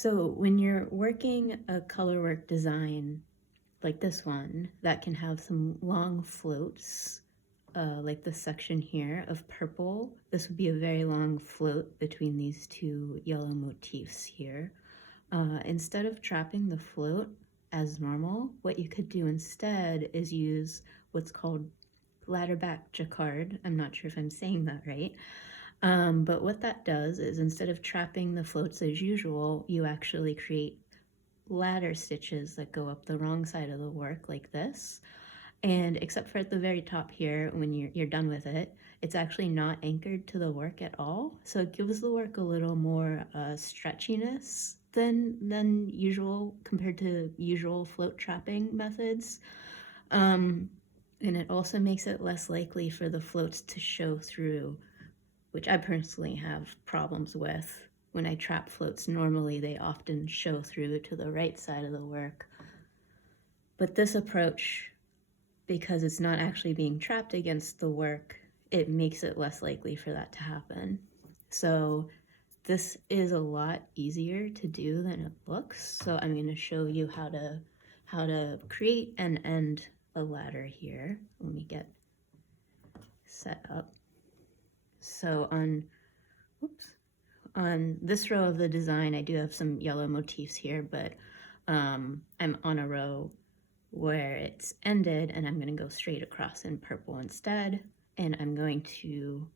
So when you're working a colorwork design like this one that can have some long floats, like this section here of purple, this would be a very long float between these two yellow motifs here. Instead of trapping the float as normal, what you could do instead is use what's called Ladderback jacquard. I'm not sure if I'm saying that right. But what that does is instead of trapping the floats as usual, you actually create ladder stitches that go up the wrong side of the work like this. And except for at the very top here, when you're done with it, it's actually not anchored to the work at all. So it gives the work a little more stretchiness than usual compared to usual float trapping methods. And it also makes it less likely for the floats to show through, which I personally have problems with. When I trap floats, normally they often show through to the right side of the work. But this approach, because it's not actually being trapped against the work, it makes it less likely for that to happen. So this is a lot easier to do than it looks. So I'm going to show you how to create and end a ladder here. Let me get set up. So on this row of the design, I do have some yellow motifs here, but I'm on a row where it's ended, and I'm going to go straight across in purple instead, and I'm going to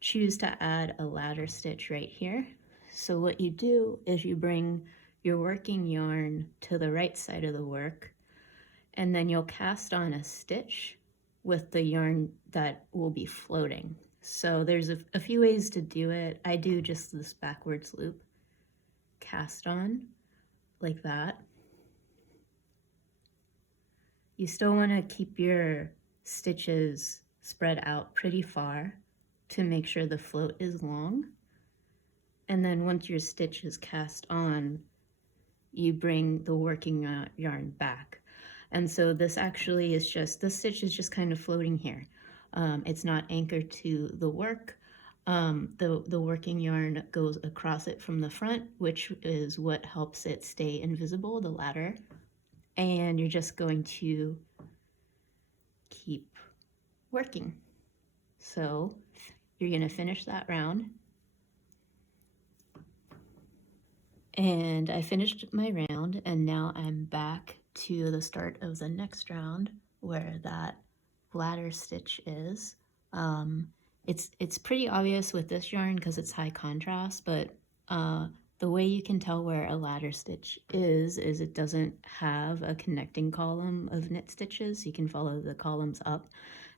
choose to add a ladder stitch right here. So what you do is you bring your working yarn to the right side of the work, and then you'll cast on a stitch with the yarn that will be floating. So there's a few ways to do it. I do just this backwards loop, cast on like that. You still want to keep your stitches spread out pretty far to make sure the float is long. And then once your stitch is cast on, you bring the working yarn back. And so this actually is just, this stitch is just kind of floating here. It's not anchored to the work. The working yarn goes across it from the front, which is what helps it stay invisible, the ladder. And you're just going to keep working. So you're going to finish that round. And I finished my round, and now I'm back to the start of the next round where that ladder stitch is. It's pretty obvious with this yarn because it's high contrast, but the way you can tell where a ladder stitch is it doesn't have a connecting column of knit stitches. You can follow the columns up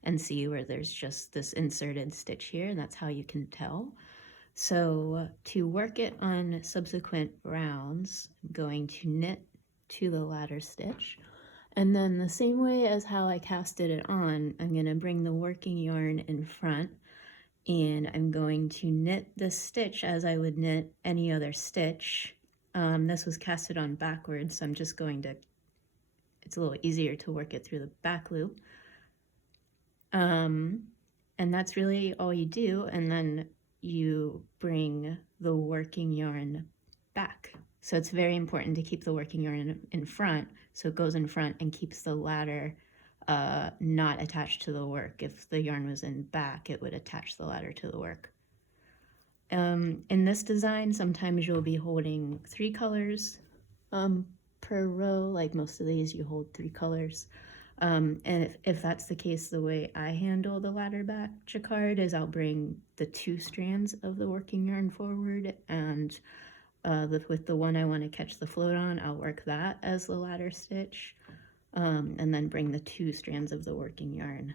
and see where there's just this inserted stitch here, and that's how you can tell. So to work it on subsequent rounds, I'm going to knit to the ladder stitch. And then the same way as how I casted it on, I'm going to bring the working yarn in front, and I'm going to knit this stitch as I would knit any other stitch. This was casted on backwards, so I'm just going to, it's a little easier to work it through the back loop. And that's really all you do, and then you bring the working yarn back. So it's very important to keep the working yarn in front, so it goes in front and keeps the ladder not attached to the work. If the yarn was in back, it would attach the ladder to the work. In this design, sometimes you'll be holding 3 colors per row. Like most of these, you hold 3 colors. And if that's the case, the way I handle the Ladderback jacquard is I'll bring the 2 strands of the working yarn forward, and with the one I want to catch the float on, I'll work that as the ladder stitch, and then bring the 2 strands of the working yarn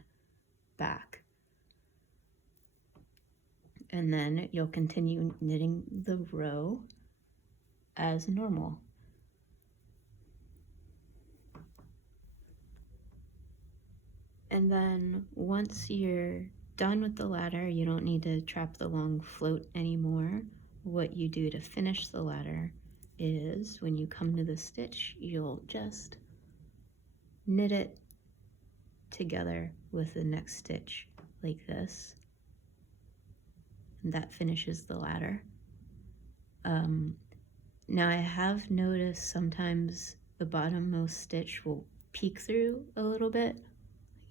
back. And then you'll continue knitting the row as normal. And then once you're done with the ladder, you don't need to trap the long float anymore. What you do to finish the ladder is when you come to the stitch, you'll just knit it together with the next stitch like this. And that finishes the ladder. Now I have noticed sometimes the bottommost stitch will peek through a little bit.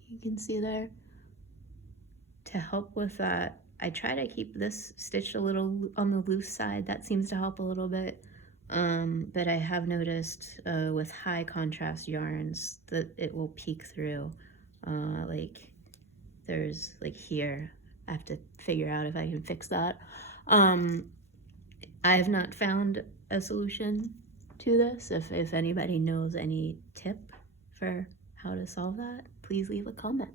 You can see there. To help with that, I try to keep this stitch a little on the loose side. That seems to help a little bit. But I have noticed with high contrast yarns that it will peek through. Like there's like here. I have to figure out if I can fix that. I have not found a solution to this. If anybody knows any tip for how to solve that, please leave a comment.